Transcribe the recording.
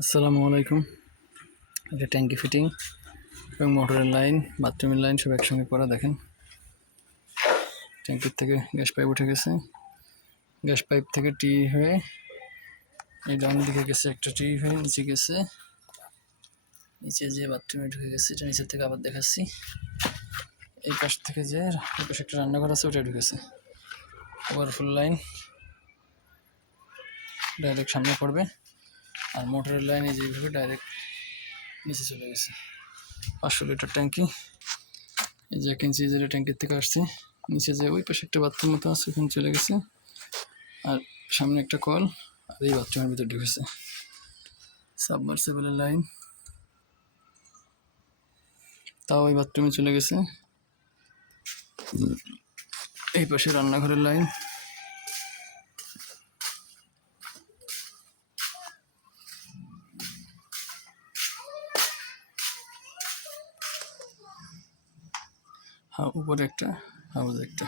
আসসালামু আলাইকুম। এটা ট্যাঙ্কি ফিটিং এবং মোটরের লাইন, বাথরুমের লাইন সব একসঙ্গে করা। দেখেন, ট্যাঙ্কির থেকে গ্যাস পাইপ উঠে গেছে। গ্যাস পাইপ থেকে টি হয়ে এই ডান দিকে গেছে, একটা টি হয়ে নিচে গেছে, নিচে যে বাথরুমে ঢুকে গেছে। এটা নিচের থেকে আবার দেখাচ্ছি। এই পাশ থেকে যে এই পাশে একটা রান্নাঘর আছে, ওটা ঢুকেছে। ওভারফুল লাইন ডাইরেক্ট সামনে পড়বে, আর মোটরের লাইন এই যেভাবে ডাইরেক্ট নিচে চলে গেছে। 500 লিটার ট্যাঙ্কি। এই যে 1 ইঞ্চি যেটা ট্যাঙ্কির থেকে আসছে, নিচে যে ওই পাশে একটা বাথরুম মতো আছে, ওখানে চলে গেছে। আর সামনে একটা কল, আর এই বাথরুমের ভিতরে ঢুকেছে। সাবমার্সিবলের লাইন তাও ওই বাথরুমে চলে গেছে। এই পাশে রান্নাঘরের লাইন, উপরে একটা, হাউস একটা।